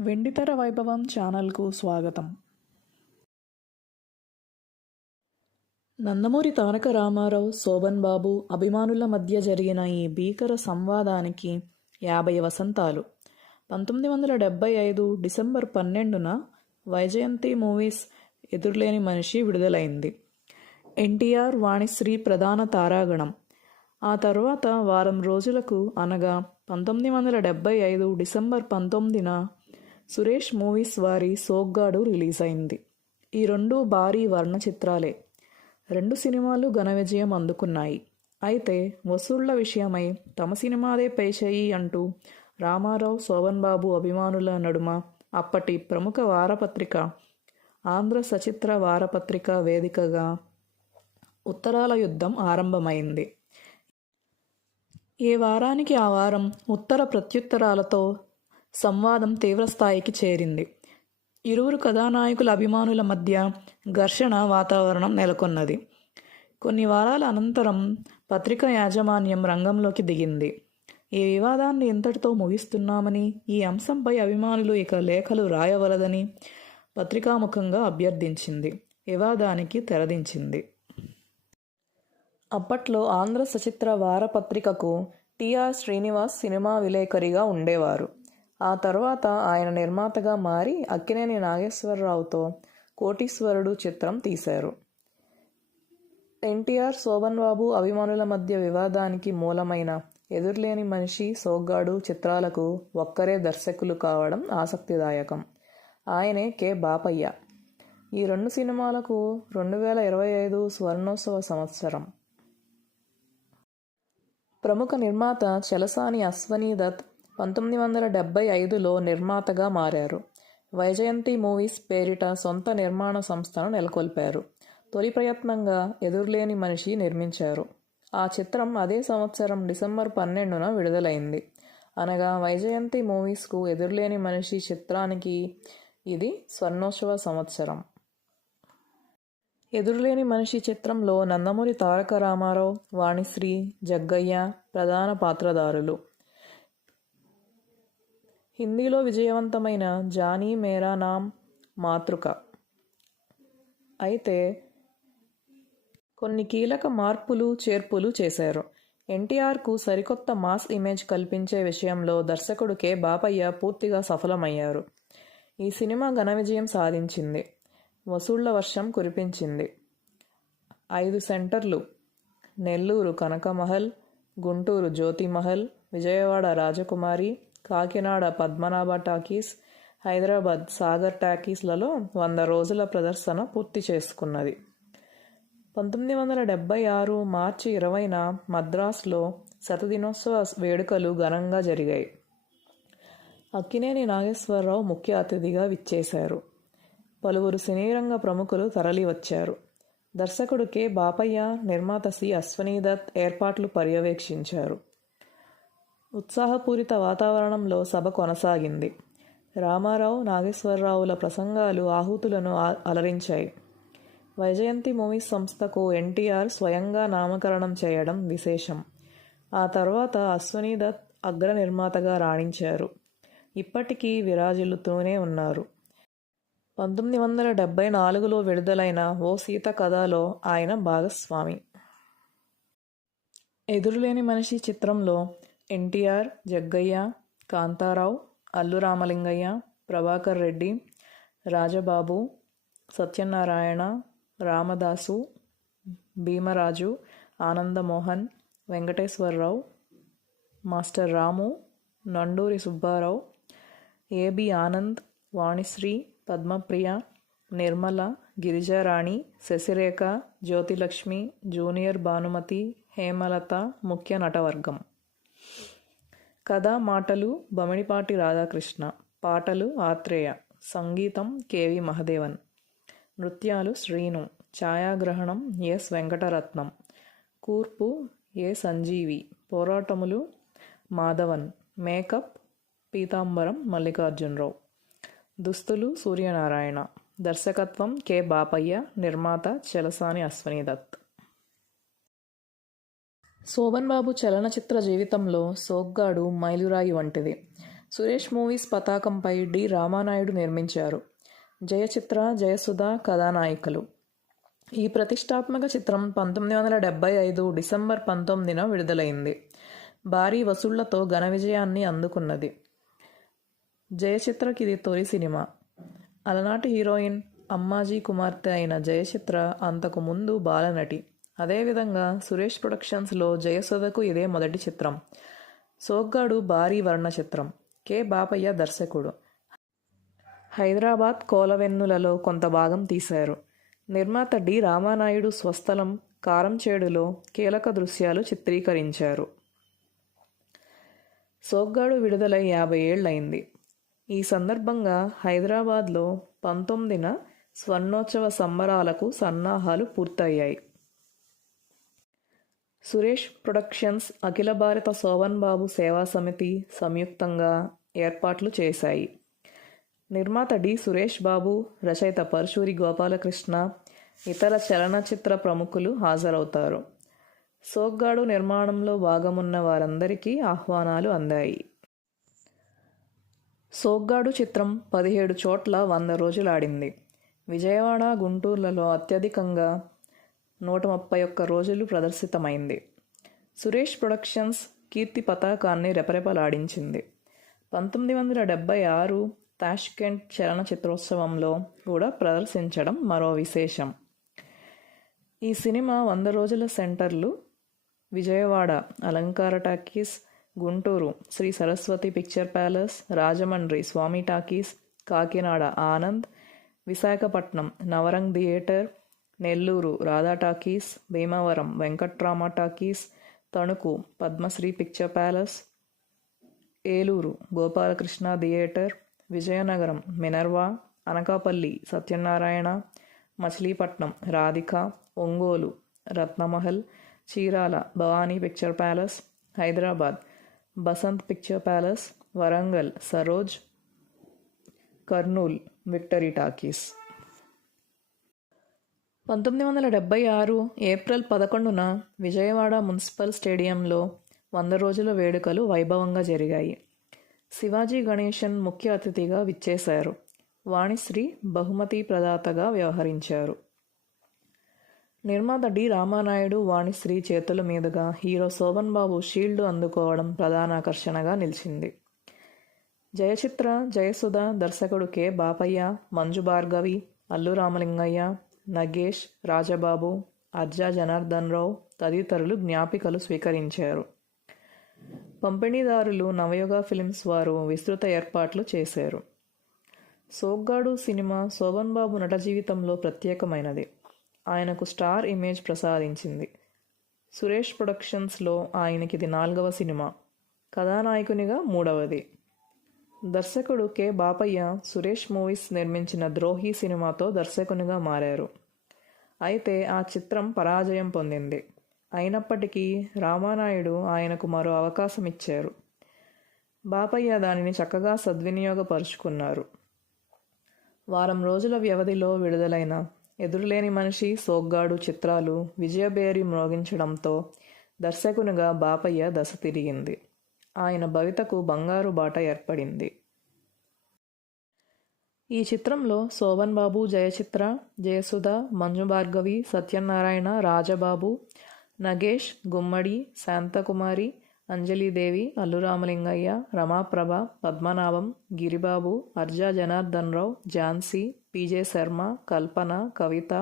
వెండితెర వైభవం ఛానల్కు స్వాగతం. నందమూరి తారక రామారావు శోభన్ బాబు అభిమానుల మధ్య జరిగిన ఈ భీకర సంవాదానికి యాభై వసంతాలు. పంతొమ్మిది వందల డెబ్బై ఐదు డిసెంబర్ పన్నెండున వైజయంతి మూవీస్ ఎదురులేని మనిషి విడుదలైంది. ఎన్టీఆర్ వాణిశ్రీ ప్రధాన తారాగణం. ఆ తర్వాత వారం రోజులకు అనగా పంతొమ్మిది వందల డెబ్బై ఐదు డిసెంబర్ పంతొమ్మిదిన సురేష్ మూవీస్ వారి సోగ్గాడు రిలీజ్ అయింది ఈ రెండు భారీ వర్ణ చిత్రాలే రెండు సినిమాలు ఘన విజయం అందుకున్నాయి. అయితే వసూళ్ళ విషయమై తమ సినిమాదే పైచేయి అంటూ రామారావు శోభన్ బాబు అభిమానుల నడుమ అప్పటి ప్రముఖ వారపత్రిక ఆంధ్ర సచిత్ర వారపత్రిక వేదికగా ఉత్తరాల యుద్ధం ఆరంభమైంది. ఏ వారానికి ఆ వారం ఉత్తర ప్రత్యుత్తరాలతో సంవాదం తీవ్రస్థాయికి చేరింది. ఇరువురు కథానాయకుల అభిమానుల మధ్య ఘర్షణ వాతావరణం నెలకొన్నది. కొన్ని వారాల అనంతరం పత్రిక యాజమాన్యం రంగంలోకి దిగింది. ఈ వివాదాన్ని ఇంతటితో ముగిస్తున్నామని ఈ అంశంపై అభిమానులు ఇక లేఖలు రాయవలదని పత్రికాముఖంగా అభ్యర్థించింది. వివాదానికి తెరదించింది. అప్పట్లో ఆంధ్ర సచిత్ర వారపత్రికకు టిఆర్ శ్రీనివాస్ సినిమా విలేకరిగా ఉండేవారు. ఆ తర్వాత ఆయన నిర్మాతగా మారి అక్కినేని నాగేశ్వరరావుతో కోటీశ్వరుడు చిత్రం తీశారు. ఎన్టీఆర్ శోభన్ బాబు అభిమానుల మధ్య వివాదానికి మూలమైన ఎదుర్లేని మనిషి సోగ్గాడు చిత్రాలకు ఒక్కరే దర్శకులు కావడం ఆసక్తిదాయకం. ఆయనే కె. బాపయ్య. ఈ రెండు సినిమాలకు రెండు వేల ఇరవై ఐదు స్వర్ణోత్సవ సంవత్సరం. ప్రముఖ నిర్మాత చలసాని అశ్వనీ దత్ పంతొమ్మిది వందల డెబ్బై ఐదులో నిర్మాతగా మారారు. వైజయంతి మూవీస్ పేరిట సొంత నిర్మాణ సంస్థను నెలకొల్పారు. తొలి ప్రయత్నంగా ఎదురులేని మనిషి నిర్మించారు. ఆ చిత్రం అదే సంవత్సరం డిసెంబర్ పన్నెండున విడుదలైంది. అనగా వైజయంతి మూవీస్కు ఎదురులేని మనిషి చిత్రానికి ఇది స్వర్ణోత్సవ సంవత్సరం. ఎదురులేని మనిషి చిత్రంలో నందమూరి తారక రామారావు వాణిశ్రీ జగ్గయ్య ప్రధాన పాత్రధారులు. హిందీలో విజయవంతమైన జానీ మేరా నామ్ మాతృక. అయితే కొన్ని కీలక మార్పులు చేర్పులు చేశారు. ఎన్టీఆర్కు సరికొత్త మాస్ ఇమేజ్ కల్పించే విషయంలో దర్శకుడు కె. బాపయ్య పూర్తిగా సఫలమయ్యారు. ఈ సినిమా ఘన విజయం సాధించింది. వసూళ్ళ వర్షం కురిపించింది. ఐదు సెంటర్లు నెల్లూరు కనకమహల్ గుంటూరు జ్యోతిమహల్ విజయవాడ రాజకుమారి కాకినాడ పద్మనాభ టాకీస్ హైదరాబాద్ సాగర్ టాకీస్లలో వంద రోజుల ప్రదర్శన పూర్తి చేసుకున్నది. పంతొమ్మిది వందల డెబ్బై ఆరు మార్చి ఇరవైన మద్రాసులో శతదినోత్సవ వేడుకలు ఘనంగా జరిగాయి. అక్కినేని నాగేశ్వరరావు ముఖ్య అతిథిగా విచ్చేశారు. పలువురు సినీరంగ ప్రముఖులు తరలివచ్చారు. దర్శకుడు కె. బాపయ్య నిర్మాత సి. అశ్వనీదత్ ఏర్పాట్లు పర్యవేక్షించారు. ఉత్సాహపూరిత వాతావరణంలో సభ కొనసాగింది. రామారావు నాగేశ్వరరావుల ప్రసంగాలు ఆహుతులను అలరించాయి. వైజయంతి మూవీస్ సంస్థకు ఎన్టీఆర్ స్వయంగా నామకరణం చేయడం విశేషం. ఆ తర్వాత అశ్వనీదత్ అగ్ర నిర్మాతగా రాణించారు. ఇప్పటికీ విరాజిల్లుతూనే ఉన్నారు. పంతొమ్మిది వందల డెబ్బై నాలుగులో విడుదలైన ఓ సీత కథలో ఆయన భాగస్వామి. ఎదురులేని మనిషి చిత్రంలో NTR Jaggayya Kantharao Allu Ramalingaiah Prabhakar Reddy Rajababu Satyanarayana Ramadasu Bheemaraju Anandamohan Venkateswararao master Ramu Nanduri Subbarao A B Anand Vanisri Padmapriya Nirmala Girijarani Sasirekha Jyothilakshmi junior Bhanumathi Hemalatha ముఖ్య నటవర్గం. కథ మాటలు బమిడిపాటి రాధాకృష్ణ. పాటలు ఆత్రేయ. సంగీతం కేవి మహదేవన్. నృత్యాలు శ్రీను. ఛాయాగ్రహణం ఎస్ వెంకటరత్నం. కూర్పు A Sanjeevi. పోరాటములు Madhavan. Makeup Peethambaram Mallikarjunarao. దుస్తులు సూర్యనారాయణ. దర్శకత్వం కె బాపయ్య. నిర్మాత చెలసాని అశ్వనీ దత్. శోభన్ బాబు చలనచిత్ర జీవితంలో సోగ్గాడు మైలురాయి వంటిది. సురేష్ మూవీస్ పతాకంపై డి రామానాయుడు నిర్మించారు. జయచిత్ర జయసుధ కథానాయికలు. ఈ ప్రతిష్టాత్మక చిత్రం పంతొమ్మిది వందల డెబ్బై ఐదు డిసెంబర్ పంతొమ్మిదిన విడుదలైంది. భారీ వసూళ్ళతో ఘన విజయాన్ని అందుకున్నది. జయచిత్రకి ఇది తొలి సినిమా. అలనాటి హీరోయిన్ అమ్మాజీ కుమార్తె అయిన జయచిత్ర అంతకు ముందు బాలనటి. అదేవిధంగా సురేష్ ప్రొడక్షన్స్లో జయసుధకు ఇదే మొదటి చిత్రం. సోగ్గాడు భారీ వర్ణ చిత్రం. కె. బాపయ్య దర్శకుడు. హైదరాబాద్ కోలవెన్నులలో కొంత భాగం తీశారు. నిర్మాత డి. రామానాయుడు స్వస్థలం కారంచేడులో కీలక దృశ్యాలు చిత్రీకరించారు. సోగ్గాడు విడుదలై యాభై ఏళ్ళయింది. ఈ సందర్భంగా హైదరాబాద్లో పంతొమ్మిదిన స్వర్ణోత్సవ సంబరాలకు సన్నాహాలు పూర్తయ్యాయి. సురేష్ ప్రొడక్షన్స్ అఖిల భారత శోభన్ బాబు సేవా సమితి సంయుక్తంగా ఏర్పాట్లు చేశాయి. నిర్మాత డి. సురేష్ బాబు రచయిత పరశూరి గోపాలకృష్ణ ఇతర చలనచిత్ర ప్రముఖులు హాజరవుతారు. సోగ్గాడు నిర్మాణంలో భాగమున్న వారందరికీ ఆహ్వానాలు అందాయి. సోగ్గాడు చిత్రం పదిహేడు చోట్ల వంద రోజులాడింది. విజయవాడ గుంటూరులలో అత్యధికంగా నూట ముప్పై ఒక్క రోజులు ప్రదర్శితమైంది. సురేష్ ప్రొడక్షన్స్ కీర్తి పతాకాన్ని రెపరెపలాడించింది. పంతొమ్మిది వందల డెబ్బై ఆరు తాష్కెంట్ చలనచిత్రోత్సవంలో కూడా ప్రదర్శించడం మరో విశేషం. ఈ సినిమా వంద రోజుల సెంటర్లు Vijayawada Alankar talkies Guntur Sri Saraswathi picture palace Rajahmundry Swamy talkies Kakinada Anand Visakhapatnam Navrang theatre Nellore Radha talkies Bhimavaram Venkatrama talkies Tanuku Padmasri picture palace Eluru Gopalakrishna theatre Vizianagaram Minerva Anakapalli Satyanarayana Machilipatnam Radhika Ongole Ratnamahal Chirala Bhavani picture palace Hyderabad Basant picture palace Warangal Saroj Kurnool victory talkies. పంతొమ్మిది వందల డెబ్బై ఆరు April పదకొండున Vijayawada municipal స్టేడియంలో వంద రోజుల వేడుకలు వైభవంగా జరిగాయి. శివాజీ గణేశన్ ముఖ్య అతిథిగా విచ్చేశారు. వాణిశ్రీ బహుమతి ప్రదాతగా వ్యవహరించారు. నిర్మాత డి రామానాయుడు వాణిశ్రీ చేతుల మీదుగా హీరో శోభన్ బాబు షీల్డ్ అందుకోవడం ప్రధాన ఆకర్షణగా నిలిచింది. జయచిత్ర జయసుధ దర్శకుడు కె బాపయ్య మంజు భార్గవి అల్లు రామలింగయ్య నగేష్ రాజబాబు అర్జా జనార్దన్ రావు తదితరులు జ్ఞాపికలు స్వీకరించారు. పంపిణీదారులు నవయుగ ఫిలిమ్స్ వారు విస్తృత ఏర్పాట్లు చేశారు. సోగ్గాడు సినిమా శోభన్ బాబు నట జీవితంలో ప్రత్యేకమైనది. ఆయనకు స్టార్ ఇమేజ్ ప్రసాదించింది. సురేష్ ప్రొడక్షన్స్లో ఆయనకి ఇది నాలుగవ సినిమా. కథానాయకునిగా మూడవది. దర్శకుడు కె బాపయ్య సురేష్ మూవీస్ నిర్మించిన ద్రోహి సినిమాతో దర్శకునిగా మారారు. అయితే ఆ చిత్రం పరాజయం పొందింది. అయినప్పటికీ రామానాయుడు ఆయనకు మరో అవకాశం ఇచ్చారు. బాపయ్య దానిని చక్కగా సద్వినియోగపరుచుకున్నారు. వారం రోజుల వ్యవధిలో విడుదలైన ఎదురులేని మనిషి సోగ్గాడు చిత్రాలు విజయబేరి మ్రోగించడంతో దర్శకునిగా బాపయ్య దశ తిరిగింది. ఆయన భవితకు బంగారు బాట ఏర్పడింది. ఈ చిత్రంలో Shoban Babu Jayachitra Jayasudha Manju Bhargavi Satyanarayana Rajababu Nagesh Gummadi Santhakumari Anjali Devi Allu Ramalingaiah Rama Prabha Padmanabham Giribabu Arja Janardhan Rao Jhansi P J Sarma Kalpana Kavitha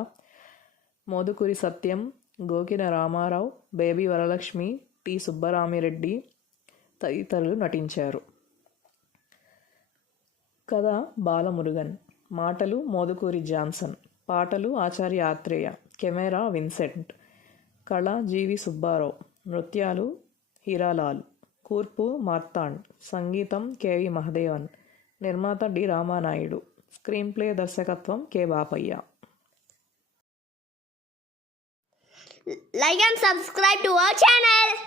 Modukuri Satyam Gokina Rama Rao Baby Varalakshmi T. Subbarami Reddy తదితరులు నటించారు. కథ బాలమురుగన్. మాటలు Modukuri Johnson. పాటలు ఆచార్య Athreya. Camera Vincent. కళ జీవి సుబ్బారావు. నృత్యాలు హీరాలాల్. కూర్పు మార్తాండ్. సంగీతం K V Mahadevan. నిర్మాత డి రామానాయుడు. స్క్రీన్ ప్లే దర్శకత్వం K Bapayya. Like and subscribe to our channel